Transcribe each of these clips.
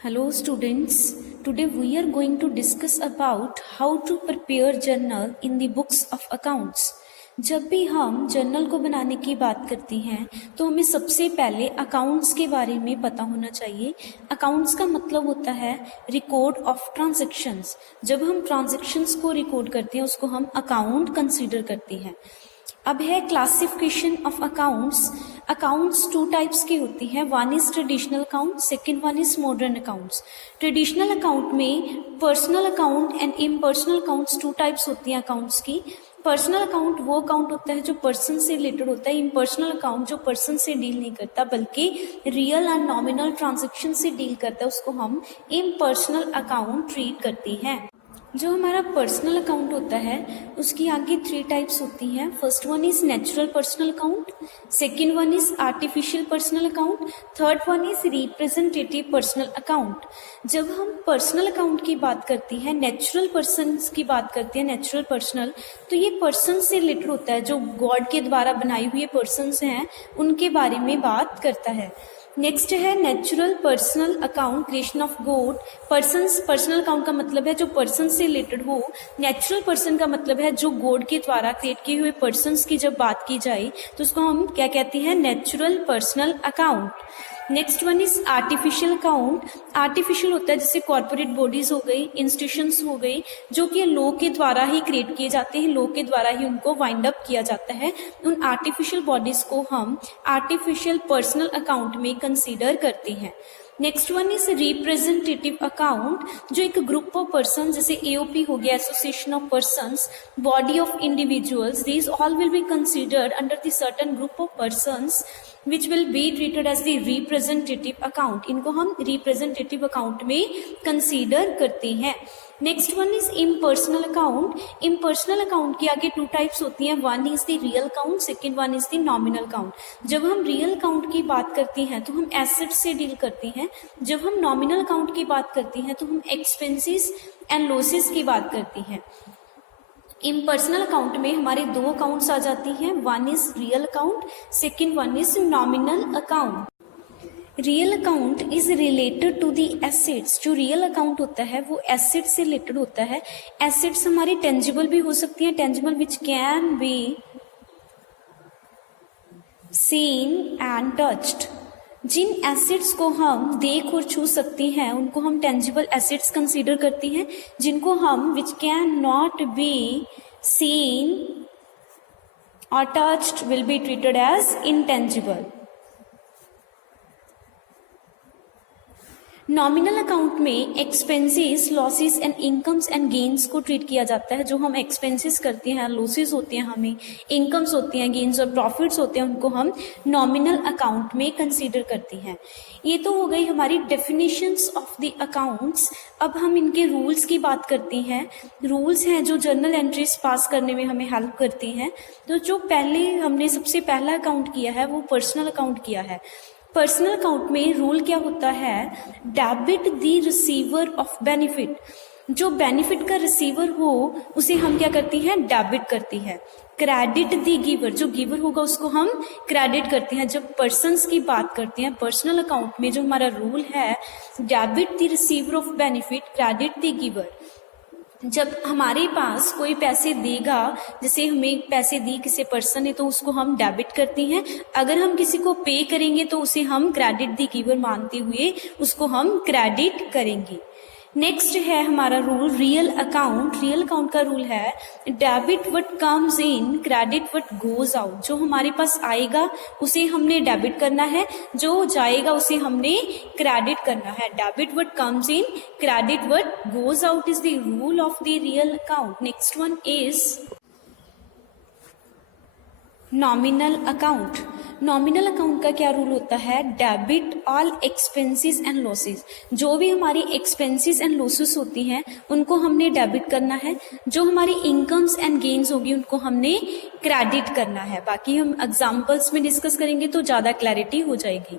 Hello students, today we are going to discuss about how to prepare journal in the books of accounts. जब भी हम journal को बनाने की बात करते हैं तो हमें सबसे पहले अकाउंट्स के बारे में पता होना चाहिए। अकाउंट्स का मतलब होता है रिकॉर्ड ऑफ ट्रांजैक्शंस। जब हम ट्रांजैक्शंस को रिकॉर्ड करते हैं उसको हम अकाउंट कंसीडर करते हैं। अब है classification of accounts. Accounts two types की होती हैं, one is traditional account, second one is modern accounts. Traditional account में personal account and impersonal accounts two types होती हैं अकाउंट्स की। पर्सनल अकाउंट वो अकाउंट होता है जो पर्सन से रिलेटेड होता है। इम्पर्सनल अकाउंट जो पर्सन से डील नहीं करता बल्कि रियल एंड नॉमिनल ट्रांजैक्शन से डील करता है, उसको हम इम्पर्सनल अकाउंट ट्रीट करते हैं। जो हमारा पर्सनल अकाउंट होता है उसकी आगे थ्री टाइप्स होती हैं। First one is natural personal account, second one is artificial personal account, third one is representative personal account. जब हम पर्सनल अकाउंट की बात करती हैं, नेचुरल पर्सन की बात करते हैं, नेचुरल पर्सनल, तो ये पर्सन से रिलेटेड होता है, जो गॉड के द्वारा बनाए हुए पर्सन्स हैं उनके बारे में बात करता है। नेक्स्ट है natural personal account, creation of God. Persons, personal account का मतलब है जो पर्सन से रिलेटेड हो। नेचुरल पर्सन का मतलब है जो गॉड के द्वारा क्रिएट किए हुए पर्सन्स की जब बात की जाए तो उसको हम क्या कहते हैं, natural personal account. Next one is artificial account. Artificial होता है जैसे कॉर्पोरेट बॉडीज हो गई, इंस्टीट्यूशंस हो गई, जो कि लॉ के द्वारा ही क्रिएट किए जाते हैं, लॉ के द्वारा ही उनको वाइंड अप किया जाता है। उन आर्टिफिशियल बॉडीज को हम आर्टिफिशियल पर्सनल अकाउंट में कंसीडर करते हैं। Next one is representative account, जो एक ग्रुप ऑफ पर्सन जैसे एओपी हो गया, association of persons, body of individuals, these all will be considered under the certain group of persons which will be treated as the representative account। इनको हम representative account में consider करते हैं। Next one is impersonal account. Impersonal account की आगे to types होती हैं, one is the real account, second one is the nominal account. जब हम रियल अकाउंट की बात करते हैं तो हम एसेट्स से डील करते हैं। जब हम नॉमिनल अकाउंट की बात करते हैं तो हम एक्सपेंसेस एंड लॉसेस की बात करते हैं। इम्पर्सनल अकाउंट में हमारे दो अकाउंट्स आ जाती हैं, one is real account, second one is nominal account. Real account is related to the assets. जो रियल अकाउंट होता है वो एसेट्स से रिलेटेड होता है। एसेट्स हमारी टेंजिबल भी हो सकती हैं, tangible which can be seen and touched. जिन एसेट्स को हम देख और छू सकते हैं उनको हम टेंजिबल एसेट्स कंसीडर करते हैं। जिनको हम which can not be seen और touched will be treated as intangible. Nominal account में expenses, losses and incomes and gains को ट्रीट किया जाता है। जो हम एक्सपेंसेस करते हैं, लॉसेस होते हैं, हमें इनकम्स होती हैं, गेन्स और प्रॉफिट्स होते हैं, उनको हम नॉमिनल अकाउंट में कंसीडर करते हैं। ये तो हो गई हमारी डेफिनेशंस ऑफ द अकाउंट्स। अब हम इनके रूल्स की बात करते हैं। रूल्स हैं जो जर्नल एंट्रीज पास करने में हमें हेल्प करती हैं। तो जो पहले हमने सबसे पहला अकाउंट किया है वो पर्सनल अकाउंट किया है। पर्सनल अकाउंट में रूल क्या होता है, debit the receiver of benefit. जो बेनिफिट का रिसीवर हो उसे हम क्या करते हैं, डेबिट करते हैं। क्रेडिट द गिवर, जो गिवर होगा उसको हम क्रेडिट करते हैं। जब पर्सन्स की बात करते हैं पर्सनल अकाउंट में जो हमारा रूल है, debit the receiver of benefit, credit the giver. जब हमारे पास कोई पैसे देगा, जैसे हमें पैसे दी किसी पर्सन ने तो उसको हम डेबिट करते हैं। अगर हम किसी को पे करेंगे तो उसे हम क्रेडिट दी गिवर मानते हुए उसको हम क्रेडिट करेंगे। नेक्स्ट है हमारा rule real account. Real account का रूल है debit what comes in, credit what goes out. जो हमारे पास आएगा उसे हमने डेबिट करना है, जो जाएगा उसे हमने क्रेडिट करना है। Debit what comes in, credit what goes out is the rule of the real account. Next one is nominal account. Nominal account का क्या रूल होता है, debit all expenses and losses. जो भी हमारी एक्सपेंसेस एंड लॉसेस होती हैं उनको हमने डेबिट करना है। जो हमारी इनकम्स एंड गेन्स होगी उनको हमने क्रेडिट करना है। बाकी हम एग्जाम्पल्स में डिस्कस करेंगे तो ज़्यादा क्लैरिटी हो जाएगी।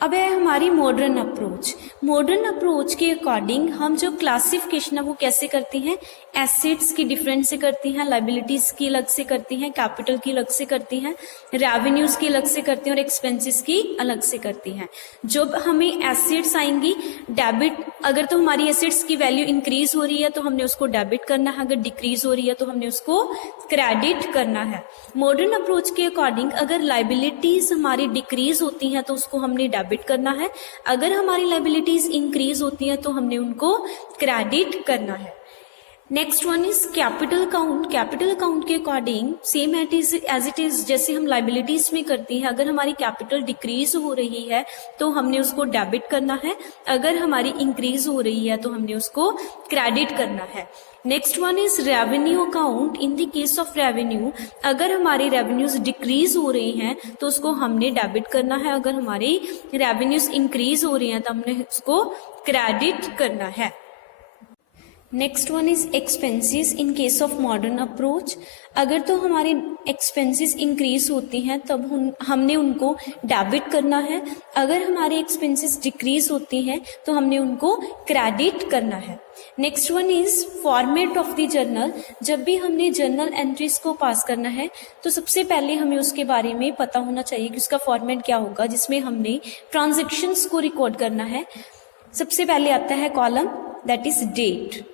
अब है हमारी मॉडर्न अप्रोच। मॉडर्न अप्रोच के अकॉर्डिंग हम जो क्लासिफिकेशन है वो कैसे करती हैं, एसेट्स की डिफरेंट से करती हैं, लाइबिलिटीज की अलग से करती हैं, कैपिटल की अलग से करती हैं, रेवेन्यूज की अलग से करती हैं और एक्सपेंसेस की अलग से करती हैं। जब हमें एसेट्स आएंगी, डेबिट, अगर तो हमारी एसेट्स की वैल्यू इंक्रीज हो रही है तो हमने उसको डेबिट करना है, अगर डिक्रीज हो रही है तो हमने उसको क्रेडिट करना है। मॉडर्न अप्रोच के अकॉर्डिंग अगर लाइबिलिटीज हमारी डिक्रीज होती हैं तो उसको हमने डेबिट करना है, अगर हमारी लाइबिलिटीज इंक्रीज होती हैं तो हमने उनको क्रेडिट करना है। Next one is capital account. Capital account के according same as it is जैसे हम लाइबिलिटीज में करती हैं, अगर हमारी कैपिटल डिक्रीज हो रही है तो हमने उसको डेबिट करना है, अगर हमारी इंक्रीज हो रही है तो हमने उसको क्रेडिट करना है। Next one is revenue account. In the case of revenue, अगर हमारी रेवेन्यूज डिक्रीज हो रही हैं तो उसको हमने डेबिट करना है, अगर हमारी रेवेन्यूज इंक्रीज हो रही हैं तो हमने उसको क्रेडिट करना है। Next one is expenses. In case of modern approach, अगर तो हमारी एक्सपेंसेस इंक्रीज होती हैं तब हमने उनको डेबिट करना है, अगर हमारी एक्सपेंसेस डिक्रीज होती हैं तो हमने उनको क्रेडिट करना है। Next one is format of the journal. जब भी हमने जर्नल एंट्रीज को पास करना है तो सबसे पहले हमें उसके बारे में पता होना चाहिए कि उसका फॉर्मेट क्या होगा, जिसमें हमने ट्रांजेक्शन्स को रिकॉर्ड करना है। सबसे पहले आता है कॉलम, दैट इज डेट।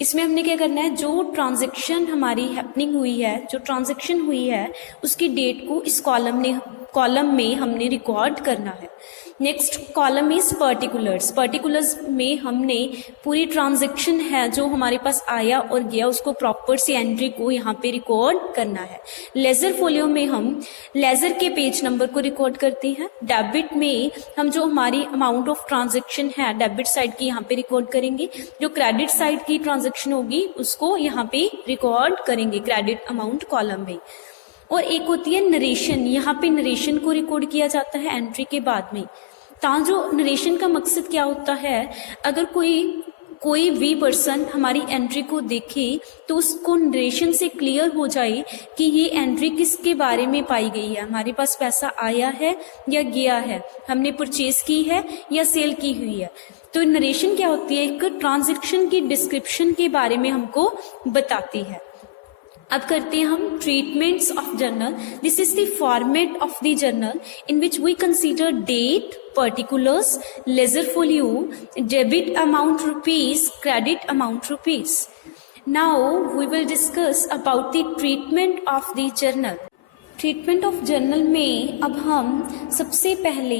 इसमें हमने क्या करना है, जो ट्रांजैक्शन हमारी हैपनिंग हुई है, जो ट्रांजैक्शन हुई है उसकी डेट को इस कॉलम में हमने रिकॉर्ड करना है। Next column is particulars. Particulars में हमने पूरी ट्रांजैक्शन है जो हमारे पास आया और गया उसको प्रॉपर से एंट्री को यहाँ पे रिकॉर्ड करना है। लेजर फोलियो में हम लेजर के पेज नंबर को रिकॉर्ड करते हैं। डेबिट में हम जो हमारी अमाउंट ऑफ ट्रांजैक्शन है डेबिट साइड की यहाँ पे रिकॉर्ड करेंगे, जो क्रेडिट साइड की ट्रांजैक्शन होगी उसको यहाँ पे रिकॉर्ड करेंगे क्रेडिट अमाउंट कॉलम में। और एक होती है नरेशन। यहाँ पे नरेशन को रिकॉर्ड किया जाता है एंट्री के बाद में। जो नरेशन का मकसद क्या होता है, अगर कोई भी पर्सन हमारी एंट्री को देखे तो उसको नरेशन से क्लियर हो जाए कि ये एंट्री किसके बारे में पाई गई है, हमारे पास पैसा आया है या गया है, हमने परचेज की है या सेल की हुई है। तो नरेशन क्या होती है, एक ट्रांजैक्शन की डिस्क्रिप्शन के बारे में हमको बताती है। अब करते हैं हम treatments of journal. This is the format of the journal in which we consider date, particulars, ledger folio, debit amount rupees, credit amount rupees. Now we will discuss about the treatment of the journal. Treatment of journal में अब हम सबसे पहले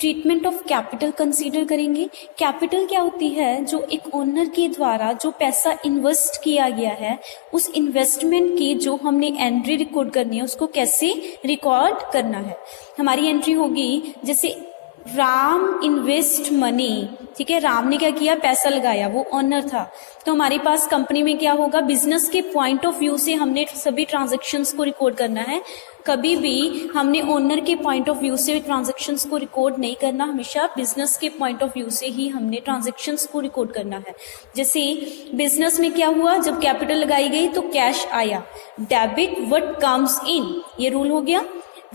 treatment of capital consider करेंगे। Capital क्या होती है, जो एक ओनर के द्वारा जो पैसा इन्वेस्ट किया गया है उस इन्वेस्टमेंट की जो हमने एंट्री रिकॉर्ड करनी है उसको कैसे रिकॉर्ड करना है। हमारी एंट्री होगी जैसे राम इन्वेस्ट मनी, ठीक है, राम ने क्या किया, पैसा लगाया, वो ओनर था। तो हमारे पास कंपनी में क्या होगा, बिजनेस के पॉइंट ऑफ व्यू से हमने सभी ट्रांजैक्शंस को रिकॉर्ड करना है। कभी भी हमने ओनर के पॉइंट ऑफ व्यू से ट्रांजैक्शंस को रिकॉर्ड नहीं करना, हमेशा बिजनेस के पॉइंट ऑफ व्यू से ही हमने ट्रांजैक्शंस को रिकॉर्ड करना है। जैसे बिजनेस में क्या हुआ, जब कैपिटल लगाई गई तो कैश आया, डेबिट व्हाट कम्स इन, ये रूल हो गया,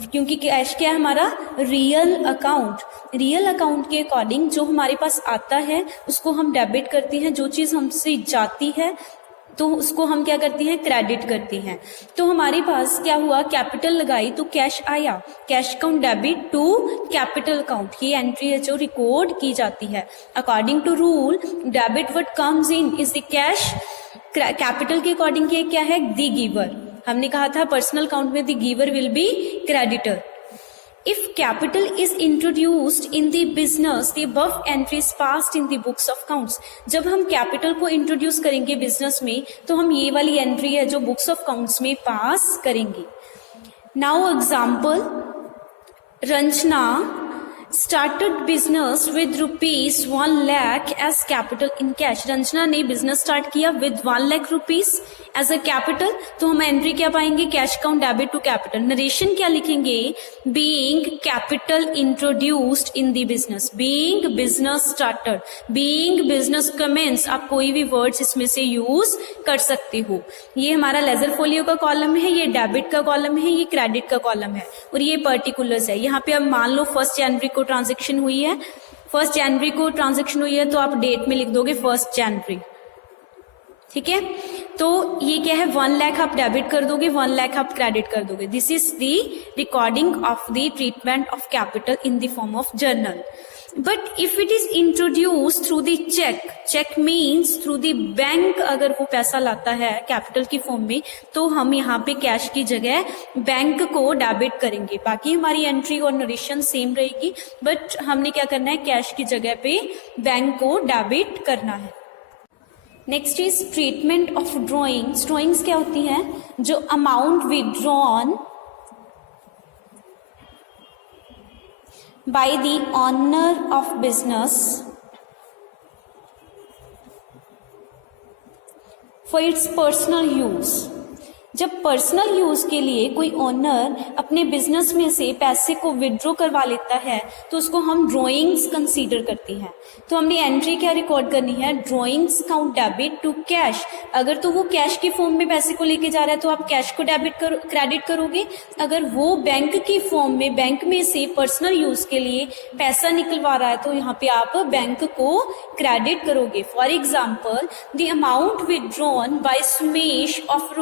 क्योंकि कैश क्या है हमारा रियल अकाउंट। रियल अकाउंट के अकॉर्डिंग जो हमारे पास आता है उसको हम डेबिट करते हैं, जो चीज हमसे जाती है तो उसको हम क्या करते हैं, क्रेडिट करते हैं। तो हमारे पास क्या हुआ, कैपिटल लगाई तो कैश आया, cash account debit to capital account, ये एंट्री है जो रिकॉर्ड की जाती है। According to rule debit what comes in is the cash. Capital के अकॉर्डिंग ये क्या है, द गिवर। हमने कहा था पर्सनल अकाउंट में the giver will be creditor. If capital is introduced in the business, the above entry is passed in the books of accounts. जब हम कैपिटल को इंट्रोड्यूस करेंगे बिजनेस में तो हम ये वाली एंट्री है जो बुक्स ऑफ अकाउंट्स में पास करेंगे। Now example, Ranjana started business with rupees 1 lakh as capital in cash। Ranjana ने बिजनेस स्टार्ट किया with 1 lakh rupees as a capital। तो हम एंट्री क्या पाएंगे, cash account debit to capital. Narration क्या लिखेंगे, being capital introduced in the business, being business started, being business commenced। आप कोई भी वर्ड्स इसमें से यूज कर सकते हो। ये हमारा लेजर फोलियो का कॉलम है, ये डेबिट का कॉलम है, ये क्रेडिट का कॉलम है और ये पर्टिकुलर्स है। यहाँ पे अब मान लो 1 जनवरी को को ट्रांजेक्शन हुई है, 1 जनवरी को ट्रांजेक्शन हुई है, तो आप डेट में लिख दोगे 1 जनवरी, ठीक है। तो ये क्या है, 1 लाख आप डेबिट कर दोगे, 1 लाख आप क्रेडिट कर दोगे। This is the recording of the treatment of capital in the form of journal. But if it is introduce through the cheque, cheque means through the bank, अगर वो पैसा लाता है कैपिटल की फॉर्म में, तो हम यहाँ पे कैश की जगह बैंक को डेबिट करेंगे। बाकी हमारी एंट्री और नरेशन सेम रहेगी, बट हमने क्या करना है, कैश की जगह पे बैंक को डेबिट करना है। Next is treatment of drawings. Drawings क्या होती हैं, जो amount withdrawn by the owner of business for its personal use। जब पर्सनल यूज के लिए कोई ओनर अपने बिजनेस में से पैसे को विड्रॉ करवा लेता है तो उसको हम ड्रॉइंग्स कंसीडर करते हैं। तो हमने एंट्री क्या रिकॉर्ड करनी है, drawings account debit to cash. अगर तो वो कैश की फॉर्म में पैसे को लेके जा रहा है तो आप कैश को क्रेडिट करोगे। अगर वो बैंक की फॉर्म में, बैंक में से पर्सनल यूज के लिए पैसा निकलवा रहा है तो यहाँ पे आप बैंक को क्रेडिट करोगे। For example, the amount withdrawn bye Sumesh of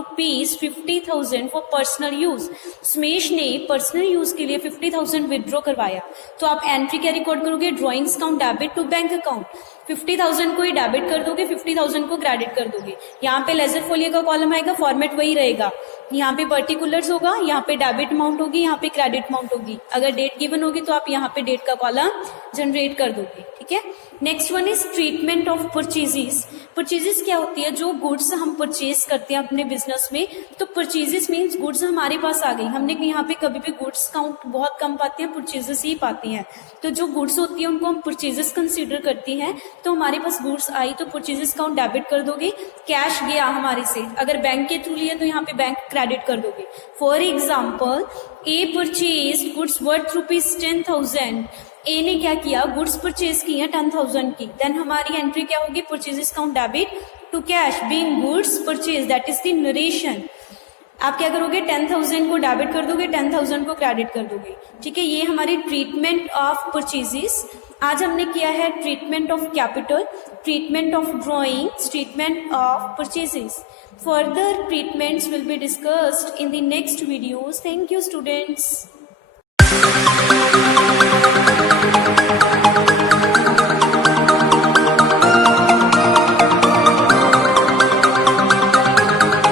₹50,000 for personal use. Sumesh ने पर्सनल यूज के लिए 50,000 विड्रॉ करवाया, तो आप एंट्री क्या रिकॉर्ड करोगे, drawings account debit to bank account. 50,000 को ही डेबिट कर दोगे, 50,000 को क्रेडिट कर दोगे। यहाँ पे लेजर फोलियो का कॉलम आएगा, फॉर्मेट वही रहेगा। यहाँ पे पर्टिकुलर्स होगा, यहाँ पे डेबिट अमाउंट होगी, यहाँ पे क्रेडिट अमाउंट होगी। अगर डेट गिवन होगी तो आप यहाँ पे डेट का कॉलम जनरेट कर दोगे, ठीक है। Next one is treatment of purchases. Purchases क्या होती है, जो गुड्स हम परचेज करते हैं अपने बिजनेस में, तो परचेजेस मीन्स गुड्स हमारे पास आ गई। हमने यहाँ पे कभी भी गुड्स काउंट बहुत कम पाते हैं, परचेजेस ही पाते हैं। तो जो गुड्स होती है उनको हम परचेजेस कंसीडर करते हैं। तो हमारे पास गुड्स आई तो परचेजेस काउंट डेबिट कर दोगे। कैश गया हमारे से, अगर बैंक के थ्रू लिया तो यहाँ पे बैंक क्रेडिट कर दोगे। For example, A purchase goods worth ₹10,000। ए ने क्या किया, गुड्स परचेज की है 10,000 की, देन हमारी एंट्री क्या होगी, purchases account debit to cash being goods purchase, that is the narration. आप क्या करोगे, 10,000 को डेबिट कर दोगे, 10,000 को क्रेडिट कर दोगे, ठीक है। ये हमारी ट्रीटमेंट ऑफ परचेजेस। आज हमने किया है treatment of capital, treatment of drawings, treatment of purchases. Further treatments will be discussed in the next videos. Thank you, students.